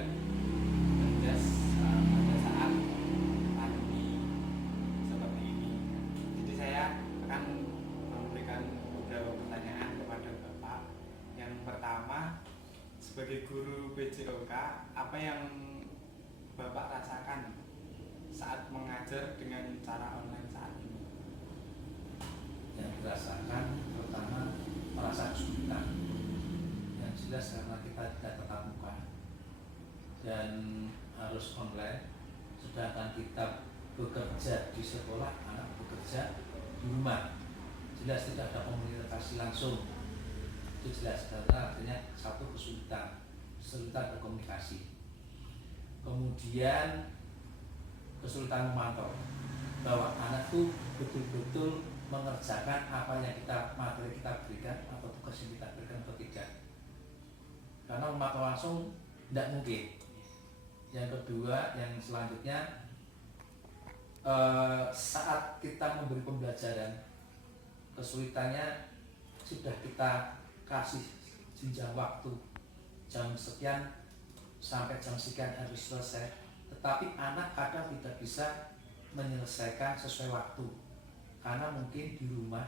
pembelajaran menjas pada saat pandemi seperti ini. Jadi saya akan memberikan beberapa pertanyaan kepada Bapak. Yang pertama, sebagai guru PJOK, apa yang Bapak rasakan saat mengajar dengan cara online saat ini? Yang dirasakan pertama merasa kesulitan. Yang jelas karena kita tidak tetap muka dan harus online, sedangkan kita bekerja di sekolah, anak bekerja di rumah, jelas tidak ada komunikasi langsung. Itu jelas karena artinya satu kesulitan berkomunikasi. Kemudian kesulitan memantau bahwa anak itu betul-betul mengerjakan apa yang materi kita berikan atau tugas yang kita berikan atau tidak, karena memantau langsung tidak mungkin. Yang kedua, yang selanjutnya, saat kita memberi pembelajaran, kesulitannya sudah kita kasih jenjang waktu, jam sekian sampai jam sekian harus selesai, tetapi anak kadang tidak bisa menyelesaikan sesuai waktu karena mungkin di rumah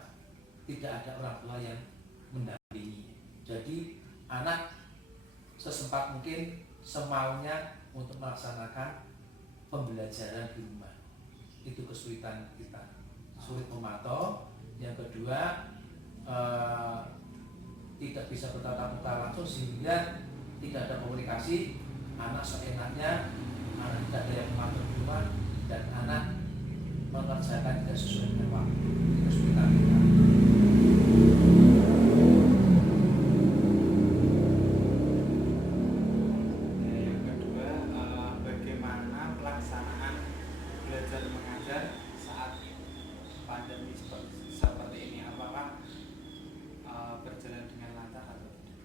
tidak ada orang tua yang mendampingi. Jadi anak sesempat mungkin semaunya untuk melaksanakan pembelajaran di rumah. Itu kesulitan kita, sulit memantau. Yang kedua, tidak bisa bertatap muka langsung sehingga tidak ada komunikasi. Anak seenaknya, anak tidak ada yang memantau di rumah, dan anak mengerjakan tidak sesuai dengan waktu. Itu kesulitan kita. Yang kedua, bagaimana pelaksanaan belajar mengajar saat pandemi seperti ini? Apakah berjalan dengan lancar atau tidak?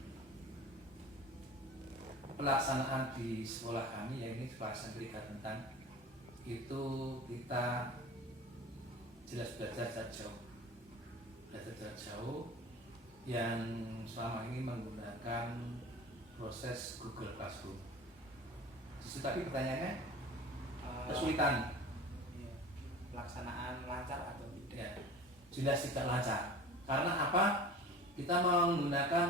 Pelaksanaan di sekolah kami, yang ini sekolah Santri Tentang, itu kita jelas belajar jarak jauh yang selama ini menggunakan proses Google Classroom. Justru tadi pertanyaannya kesulitan. Iya. Pelaksanaan lancar atau tidak? Ya, jelas tidak lancar. Karena apa? Kita menggunakan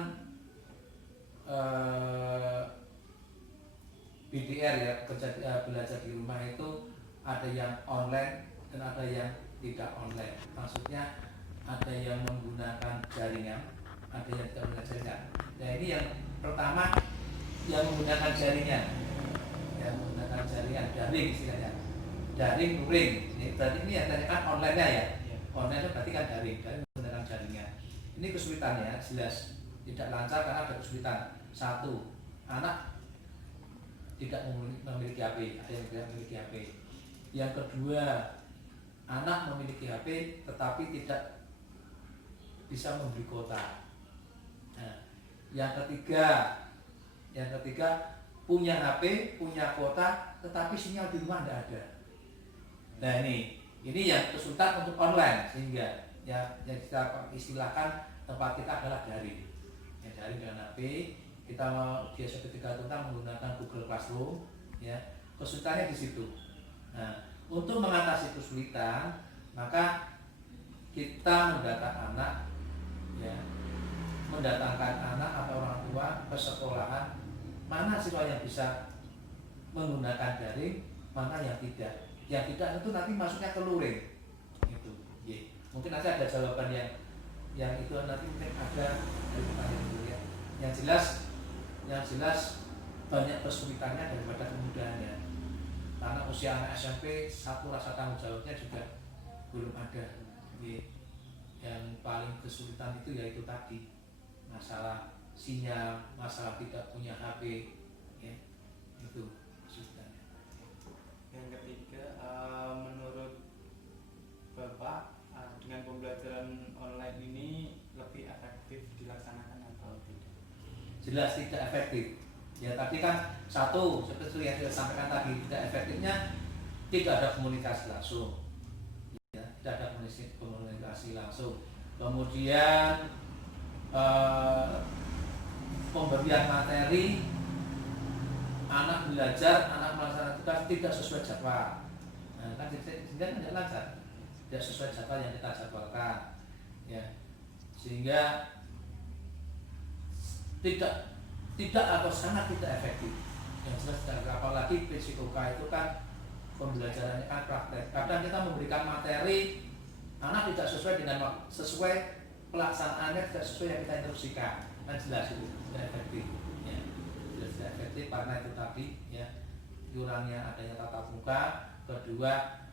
BDR ya, belajar di rumah itu ada yang online dan ada yang tidak online. Maksudnya ada yang menggunakan jaringan, ada yang tidak menggunakan jaringan. Nah ini yang pertama, yang menggunakan jaringan, daring istilahnya, daring luring. Ini berarti ini yang tanya kan online-nya ya. Online itu berarti kan daring menggunakan jaringan. Ini kesulitannya jelas tidak lancar karena ada kesulitan. Satu, anak tidak memiliki HP, ada yang tidak memiliki HP. Yang kedua, anak memiliki HP tetapi tidak bisa membeli kuota. Nah, yang ketiga punya HP, punya kuota tetapi sinyal di rumah tidak ada. Nah ini yang kesulitan untuk online, sehingga yang kita istilahkan tempat kita adalah daring. Yang daring dengan HP, kita biasa ketika tentang menggunakan Google Classroom, ya kesulitannya di situ. Nah, untuk mengatasi kesulitan, maka kita mendatangkan anak atau orang tua ke sekolahan, mana siswa yang bisa menggunakan daring, mana yang tidak. Yang tidak itu nanti masuknya ke luring. Itu, ya. Mungkin nanti ada jawaban yang itu nanti mungkin ada dari pertanyaan itu ya. Yang jelas banyak kesulitannya daripada kemudahannya. Karena usia anak SMP, satu rasa tanggung jawabnya juga belum ada. Yang paling kesulitan itu yaitu tadi masalah sinyal, masalah tidak punya HP, ya, itu kesulitannya. Yang ketiga, menurut Bapak, dengan pembelajaran online ini lebih efektif dilaksanakan atau tidak? Jelas tidak efektif. Ya tadi kan satu, seperti yang saya sampaikan tadi, tidak efektifnya tidak ada komunikasi langsung. Ya, tidak ada komunikasi langsung. Kemudian pemberian materi anak belajar, anak melaksanakan tugas tidak sesuai jadwal. Nah, kan sehingga kan tidak lancar, tidak sesuai jadwal yang kita jadwalkan, ya. Sehingga tidak atau sangat tidak efektif. Yang jelas apalagi PSIKK itu kan pembelajarannya kan praktek. Kadang kita memberikan materi, anak tidak sesuai pelaksanaannya tidak sesuai yang kita instruksikan, kan jelas itu tidak efektif. Ya. Jelas tidak efektif karena itu tadi, ya, kurangnya adanya tatap muka. Kedua,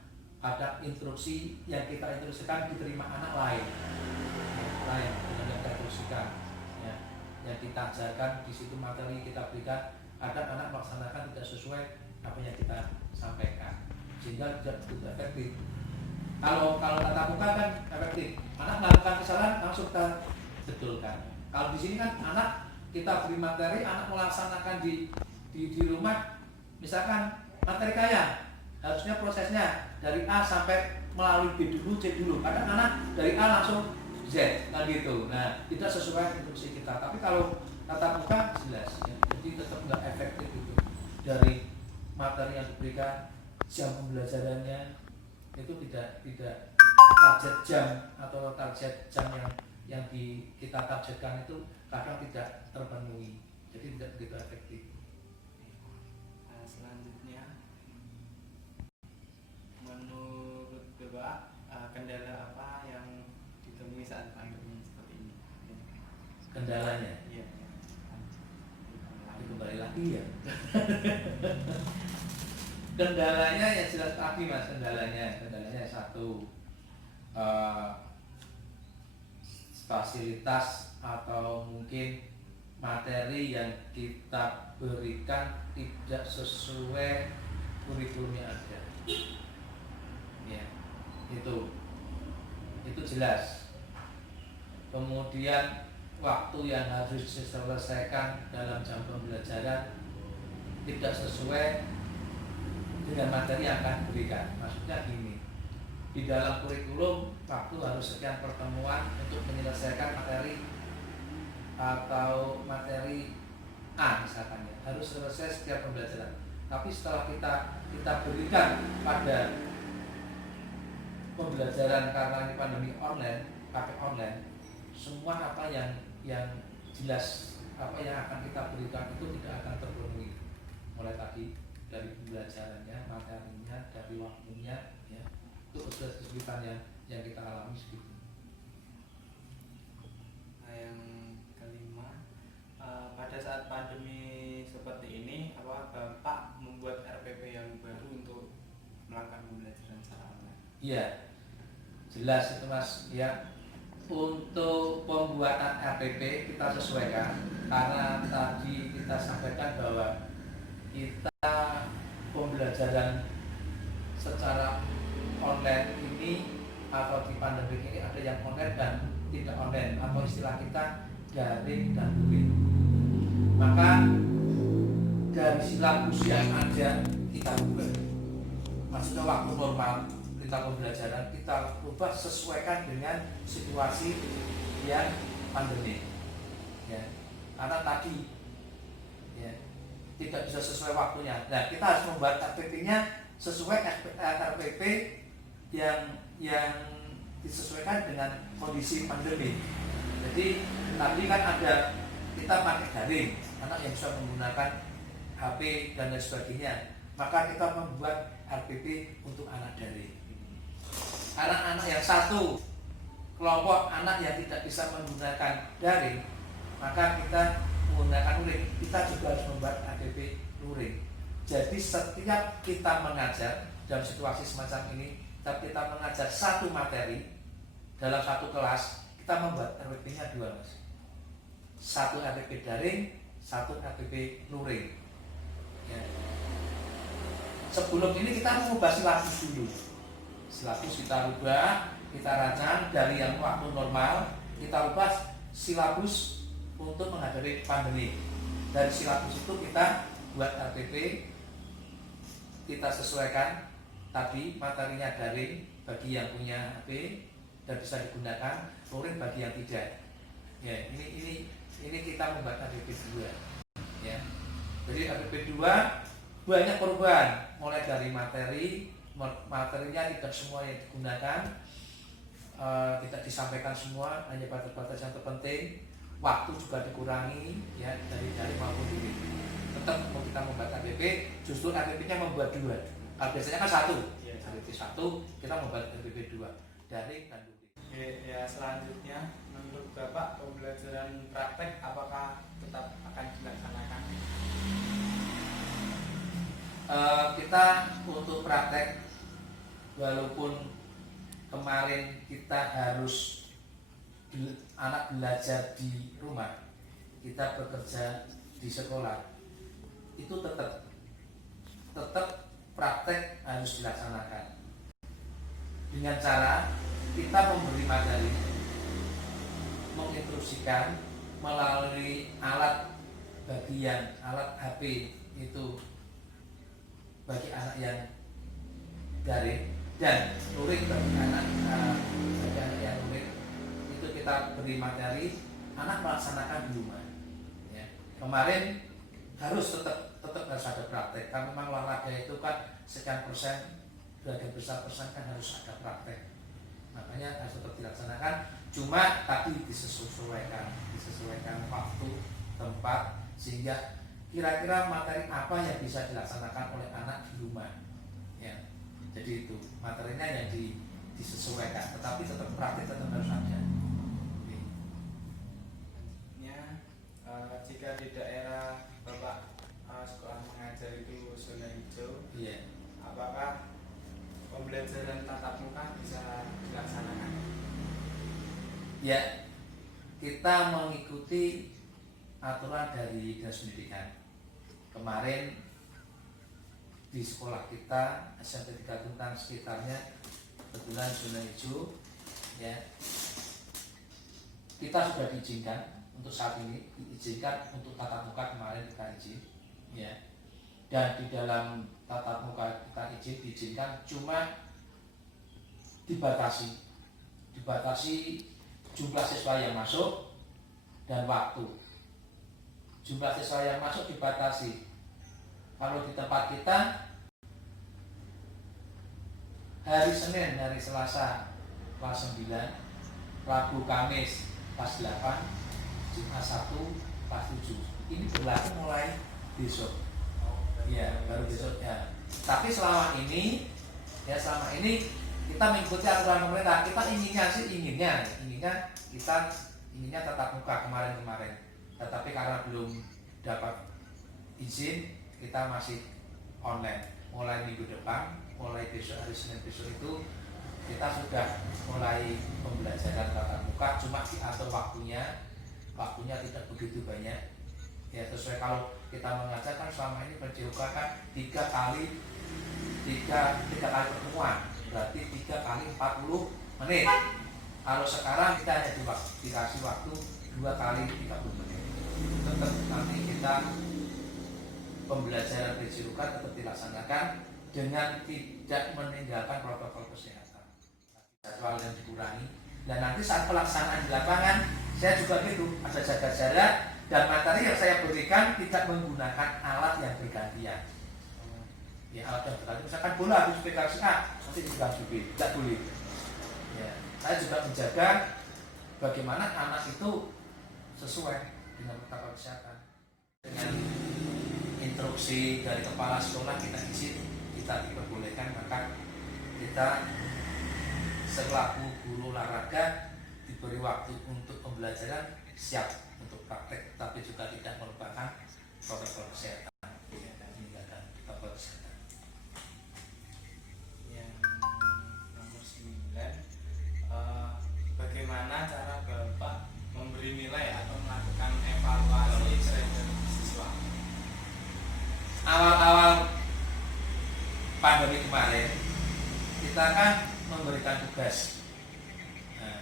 ada instruksi yang kita instruksikan diterima anak lain, dengan yang kita instruksikan, ya. Yang kita ajarkan di situ materi kita berikan, ada anak melaksanakan tidak sesuai apa yang kita sampaikan, sehingga tidak efektif. Kalau tatap muka kan efektif, anak melakukan kesalahan langsung kita betulkan. Kalau di sini kan anak kita beri materi, anak melaksanakan di rumah, misalkan materi kaya, harusnya prosesnya dari A sampai melalui B dulu, C dulu. Kadang anak dari A langsung Z, kan gitu. Nah, tidak sesuai instruksi kita. Tapi kalau tatap muka jelas, ya. Jadi tetap nggak efektif itu. Dari materi yang diberikan, jam pembelajarannya itu tidak target jam atau target jam yang kita targetkan itu kadang tidak terpenuhi. Jadi tidak begitu efektif. Selanjutnya, menurut Bapak, kendala apa yang ditemui saat pandemi seperti ini? Kendalanya? Iya. Kembali lagi ya. Kendalanya yang jelas tadi mas, kendalanya satu, fasilitas atau mungkin materi yang kita berikan tidak sesuai kurikulum yang ada, ya, itu jelas. Kemudian waktu yang harus diselesaikan dalam jam pembelajaran tidak sesuai dengan materi yang akan diberikan. Maksudnya gini, di dalam kurikulum waktu harus sekian pertemuan untuk menyelesaikan materi atau materi A misalkan, ya, harus selesai setiap pembelajaran. Tapi setelah kita berikan pada pembelajaran karena ini pandemi online, pakai online, semua apa yang jelas apa yang akan kita berikan itu tidak akan terpenuhi. Mulai tadi dari pembelajarannya, materinya, dari waktunya, ya, itu kesulitan yang kita alami segitu. Yang kelima, pada saat pandemi seperti ini, apa Bapak membuat RPP yang baru untuk melakukan pembelajaran secara online? Iya, jelas itu mas, ya. Untuk pembuatan RPP kita sesuaikan karena tadi kita sampaikan bahwa kita pembelajaran secara online ini atau di pandemi ini ada yang online dan tidak online, atau istilah kita daring dan luring. Maka dari silabus yang ada kita ubah, maksudnya waktu normal kita pembelajaran kita ubah sesuaikan dengan situasi yang pandemi, ya. Karena tadi, ya, tidak bisa sesuai waktunya. Nah, kita harus membuat RPP-nya sesuai RPP yang disesuaikan dengan kondisi pandemi. Jadi tadi kan ada kita pakai daring, anak yang bisa menggunakan HP dan lain sebagainya, maka kita membuat RPP untuk anak daring. Anak-anak yang satu kelompok anak yang tidak bisa menggunakan daring, maka kita menggunakan luring. Kita juga harus membuat RPP luring. Jadi setiap kita mengajar dalam situasi semacam ini, kita mengajar satu materi dalam satu kelas, kita membuat RPP-nya dua, mas. Satu RPP daring, satu RPP luring, ya. Sebelum ini kita mengubah silabus dulu. Silabus kita rubah, kita rancang dari yang waktu normal, kita ubah silabus untuk menghadapi pandemi. Dari silabus itu kita buat RPP, kita sesuaikan tadi materinya daring bagi yang punya HP dan bisa digunakan, luring bagi yang tidak. Ya, ini kita membuat RPP dua, ya. Jadi RPP 2 banyak perubahan, mulai dari materinya tidak semua yang digunakan, tidak disampaikan semua, hanya batas-batas yang terpenting. Waktu juga dikurangi, ya, dari maupun diri. Tetap kita membuat RPP, justru RPP-nya membuat 2. Kalau biasanya kan 1, RPP 1, kita membuat RPP 2, daring dan luring. Ya, selanjutnya menurut Bapak pembelajaran praktek apakah tetap akan dilaksanakan? Kita untuk praktek, walaupun kemarin kita harus anak belajar di rumah, kita bekerja di sekolah, itu tetap praktek harus dilaksanakan dengan cara kita memberi materi, menginstruksikan melalui alat bagian alat HP itu bagi anak yang daring dan luring bagi anak yang luring, itu kita beri materi, anak melaksanakan di rumah. Ya. Kemarin harus tetap harus ada praktek. Karena memang olahraga itu kan sekian persen, sebagian besar persen kan harus ada praktek. Makanya harus tetap dilaksanakan. Cuma tadi disesuaikan waktu, tempat, sehingga kira-kira materi apa yang bisa dilaksanakan oleh anak di rumah, ya. Jadi itu materinya yang disesuaikan, tetapi tetap praktik tetap harus ada. Ya, jika di daerah Bapak sekolah mengajar itu zona hijau, Iya. apakah pembelajaran tatap muka bisa dilaksanakan? Ya, kita mengikuti aturan dari Dinas Pendidikan. Kemarin di sekolah kita SMP 3 Tuntang sekitarnya kebetulan zona hijau, ya. Kita sudah diizinkan untuk saat ini, diizinkan untuk tatap muka, kemarin kita izin, ya. Dan di dalam tatap muka kita diizinkan, cuma dibatasi jumlah siswa yang masuk dan waktu. Jumlah siswa yang masuk dibatasi. Kalau di tempat kita hari Senin, hari Selasa kelas 9, Rabu, Kamis kelas 8, Jumat, Sabtu kelas 7. Ini berlaku mulai besok. Iya, baru besok ya. Tapi selama ini kita mengikuti aturan pemerintah. Kita inginnya kita tatap muka kemarin. Tetapi karena belum dapat izin, kita masih online. Mulai minggu depan, mulai besok, hari Senin besok itu kita sudah mulai pembelajaran tatap muka, cuma diatur waktunya tidak begitu banyak. Ya, sesuai kalau kita mengajar kan selama ini PJOK kan 3 kali pertemuan, berarti 3 kali 40 menit. Kalau sekarang kita hanya dikasih waktu 2 kali 30 menit. Tetap nanti kita pembelajaran PJOK tetap dilaksanakan dengan tidak meninggalkan protokol kesehatan. Jadwal yang dikurangi, dan nanti saat pelaksanaan di lapangan saya juga gitu, ada jaga jarak, dan materi yang saya berikan tidak menggunakan alat yang bergantian. Ya, alat yang bergantian, misalkan bola harus pegang si A, nanti dipegang si B, tidak boleh. Ya, saya juga menjaga bagaimana anak itu sesuai dengan protokol kesehatan. Dengan instruksi dari kepala sekolah kita izin, kita diperbolehkan, maka kita selaku guru olahraga diberi waktu untuk pembelajaran, siap untuk praktek, tapi juga tidak melupakan protokol kesehatan. Protokol kesehatan. Yang nomor 9, bagaimana cara Bapak memberi nilai atau melakukan evaluasi terhadap siswa? Awal-awal pandemi kemarin kita kan memberikan tugas. Nah,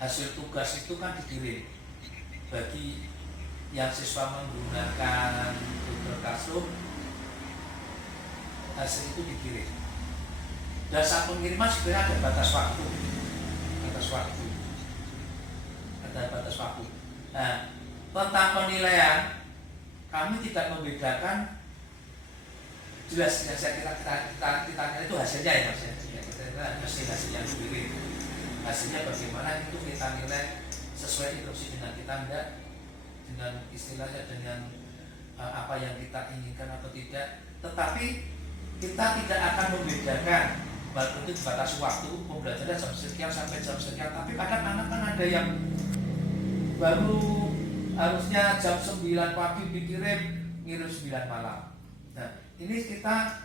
hasil tugas itu kan dikirim bagi yang siswa menggunakan Google Classroom, hasil itu dikirim. Dan saat pengiriman sebenarnya ada batas waktu. Nah, tentang penilaian kami tidak membedakan jelas yang kita nilai itu hasilnya ya Mas ya. Kita nilai hasilnya sendiri. Hasilnya bagaimana itu kita nilai sesuai instruksi dengan kita enggak, dengan istilahnya dengan apa yang kita inginkan atau tidak. Tetapi kita tidak akan membedakan walaupun itu batas waktu pembelajaran jam sekian sampai jam sekian. Tapi kadang anak kan ada yang baru harusnya jam 9 pagi dikirim, ngirim 9 malam. Nah, ini kita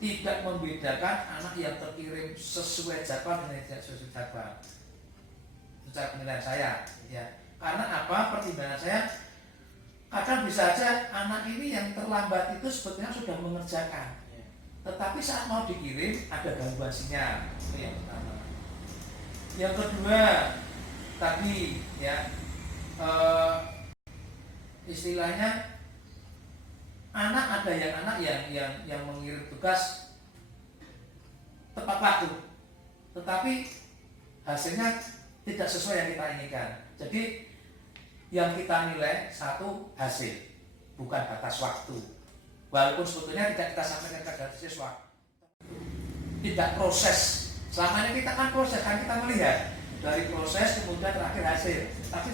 tidak membedakan anak yang terkirim sesuai jadwal dan tidak sesuai jadwal. Secara penilaian saya, ya. Karena apa? Pertimbangan saya, kadang bisa aja anak ini yang terlambat itu sebetulnya sudah mengerjakan, tetapi saat mau dikirim ada gangguan sinyal. Itu yang pertama. Yang kedua, tadi ya istilahnya ada anak yang mengirim tugas tepat waktu, tetapi hasilnya tidak sesuai yang kita inginkan. Jadi yang kita nilai satu hasil, bukan batas waktu. Walaupun sebetulnya tidak kita sampaikan kepada siswa, tidak proses. Selama ini kita kan proses, kan kita melihat dari proses kemudian terakhir hasil. Tapi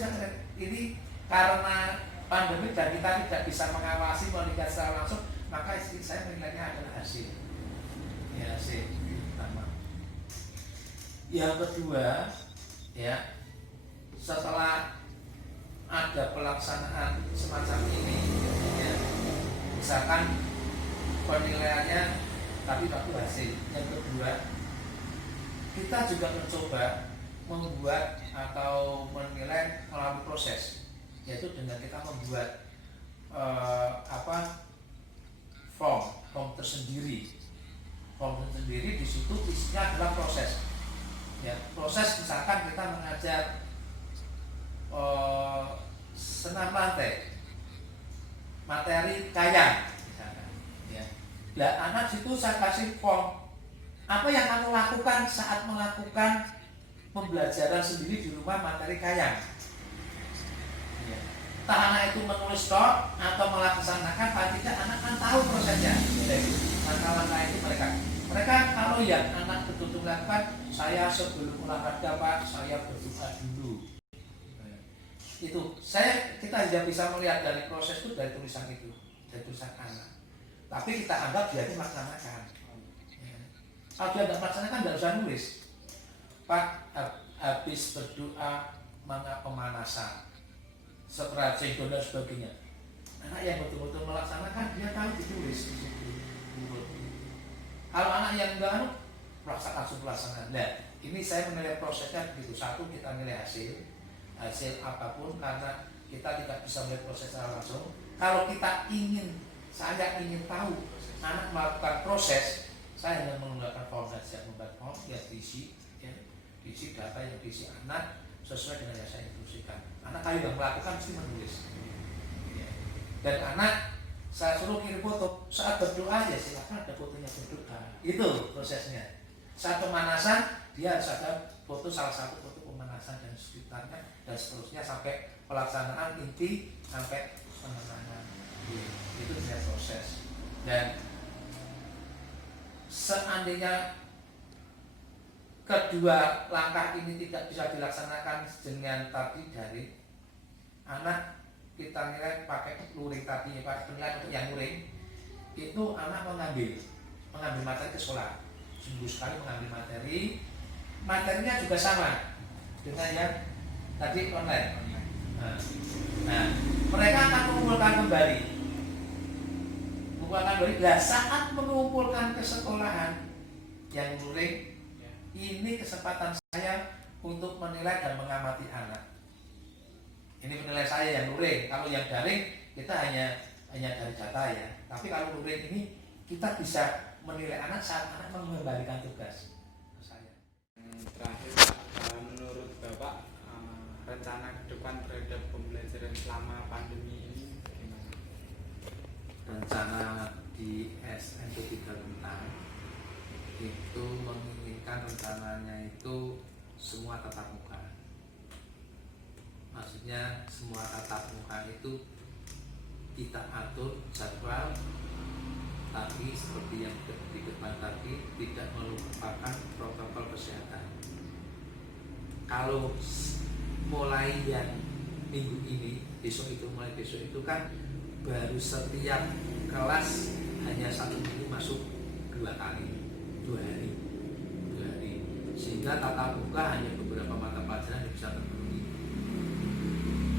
ini karena pandemi dan kita tidak bisa mengawasi melihat secara langsung, maka saya menilainya adalah hasil. Ya, hasil pertama. Yang kedua, ya, setelah ada pelaksanaan semacam ini, ya, misalkan penilaiannya tapi satu hasil. Yang kedua, kita juga mencoba membuat atau menilai melalui proses, yaitu dengan kita membuat form tersendiri. Form tersendiri di situ isinya adalah proses. Ya, proses misalkan kita mengajar senam lantai, materi kayang, misalkan. Ya. Lah anak situ saya kasih form. Apa yang kamu lakukan saat melakukan pembelajaran sendiri di rumah materi kayang? Ya. Entah anak itu menulis tok atau melaksanakan, paling tidak anak kan tahu prosesnya. Langkah-langkah itu mereka kalau yang anak betul-betul lakukan, saya sebelum olahraga Pak, saya berdoa dulu. Itu kita tidak bisa melihat dari proses itu dari tulisan itu, dari tulisan anak. Tapi kita anggap dia itu melaksanakan. Kalau dia tidak melaksanakan tidak usah nulis. Pak, habis berdoa pemanasan, setelah jenggot dan sebagainya. Anak yang betul-betul melaksanakan dia tahu ditulis di situ. Kalau anak yang enggak langsung pelaksanaan. Nah, ini saya menilai prosesnya begitu. Satu, kita nilai hasil apapun, karena kita tidak bisa melihat proses secara langsung. Kalau saya ingin tahu anak melakukan proses, saya hanya menggunakan form saja, membuat form, ya diisi data yang diisi anak sesuai dengan yang saya instruksikan. Anak kalau yang melakukan mesti menulis. Dan anak saya suruh kirim foto saat berdoa, ya silakan ada fotonya berdoa. Itu prosesnya. Saat pemanasan dia harus ada foto, salah satu foto pemanasan dan sekitarnya dan seterusnya sampai pelaksanaan inti sampai penenangan. Itu dia proses. Dan seandainya kedua langkah ini tidak bisa dilaksanakan dengan tadi dari anak, kita nilai pakai luring tadi, Pak, penilaian untuk yang luring itu anak mengambil materi ke sekolah seminggu sekali, mengambil materinya juga sama dengan yang tadi online. Nah, mereka akan mengumpulkan kembali. Nah, saat mengumpulkan ke sekolahan yang luring, ini kesempatan saya untuk menilai dan mengamati anak. Ini penilaian saya yang luring. Kalau yang daring kita hanya dari data ya. Tapi kalau luring ini kita bisa menilai anak saat anak mengembalikan tugas ke saya. Terakhir, menurut Bapak, rencana ke depan terhadap pembelajaran selama pandemi ini bagaimana? Rencana di SMP 36 itu menginginkan rencananya itu semua tatap muka. Maksudnya semua tatap muka itu kita atur jadwal, tapi seperti yang di depan tadi tidak melupakan protokol kesehatan. Kalau mulai yang minggu ini, besok itu mulai besok itu kan baru setiap kelas hanya 1 minggu masuk 2 kali, 2 hari, sehingga tatap muka hanya beberapa mata pelajaran yang bisa terpenuhi.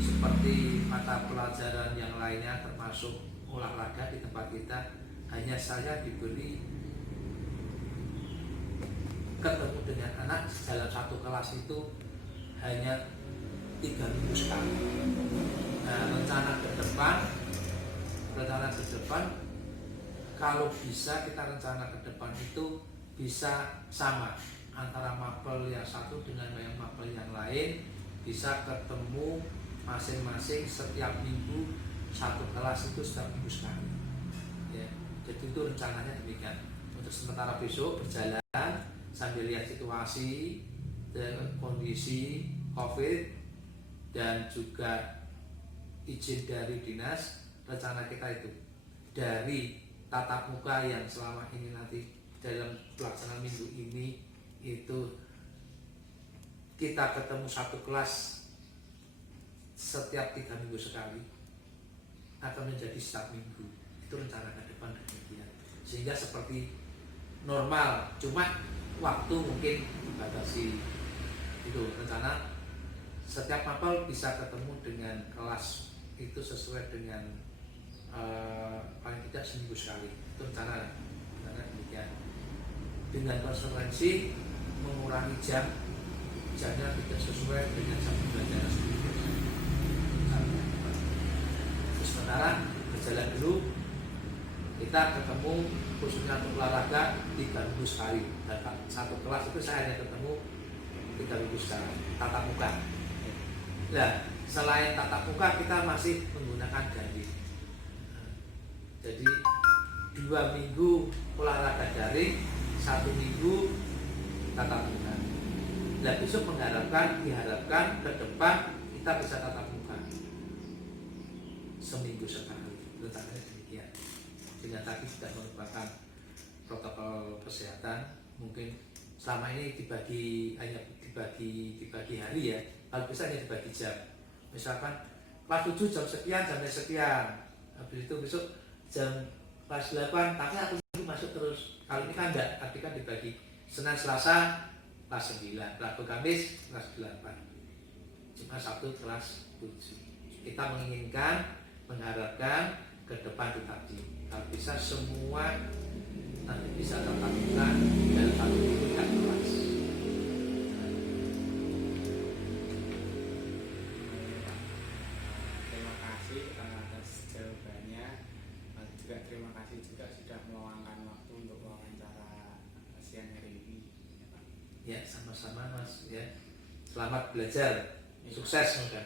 Seperti mata pelajaran yang lainnya termasuk olahraga di tempat kita, hanya saya diberi ketemu dengan anak dalam satu kelas itu hanya 3 minggu sekali. Nah, rencana ke depan kalau bisa kita rencana ke depan itu bisa sama antara mapel yang satu dengan yang mapel yang lain, bisa ketemu masing-masing setiap minggu, satu kelas itu setiap minggu sekali ya. Jadi itu rencananya demikian. Untuk sementara besok berjalan sambil lihat situasi dan kondisi COVID dan juga izin dari dinas. Rencana kita itu dari tatap muka yang selama ini nanti dalam pelaksanaan minggu ini itu kita ketemu satu kelas setiap 3 minggu sekali, akan menjadi setiap minggu. Itu rencana ke depan demikian, sehingga seperti normal, cuma waktu mungkin dibatasi. Itu rencana setiap mapel bisa ketemu dengan kelas itu sesuai dengan paling tidak seminggu sekali. Itu rencana demikian, dengan konsekuensi mengurangi jamnya tidak sesuai dengan jam pembelajaran sebelumnya. Sementara berjalan dulu, kita ketemu khususnya untuk olahraga 3 minggu sekali, dan satu kelas itu saya hanya ketemu 3 minggu sekali tatap muka. Nah, selain tatap muka kita masih menggunakan daring. Jadi 2 minggu olahraga daring, 1 minggu tatap muka. Nah, besok diharapkan ke depan kita bisa tatap muka seminggu sekali. Rencananya demikian. Dengan tadi tidak merupakan protokol kesehatan, mungkin selama ini hanya dibagi hari ya. Kalau bisa hanya dibagi jam. Misalkan kelas 7 jam sekian sampai sekian. Habis itu besok jam kelas 8, tapi aku masuk terus. Kalau ini kan enggak, tapi kan dibagi Senin Selasa kelas 9, Rabu Kamis kelas 8, Jumat Sabtu kelas 7. Kita mengharapkan ke depan itu tadi, kalau bisa semua nanti bisa tatap muka dalam 1 minggu dan kelas. Terima kasih atas jawabannya. Juga terima kasih juga sudah meluangkan waktu untuk wawancara siang hari ini. Ya, sama-sama Mas ya. Selamat belajar, sukses semoga.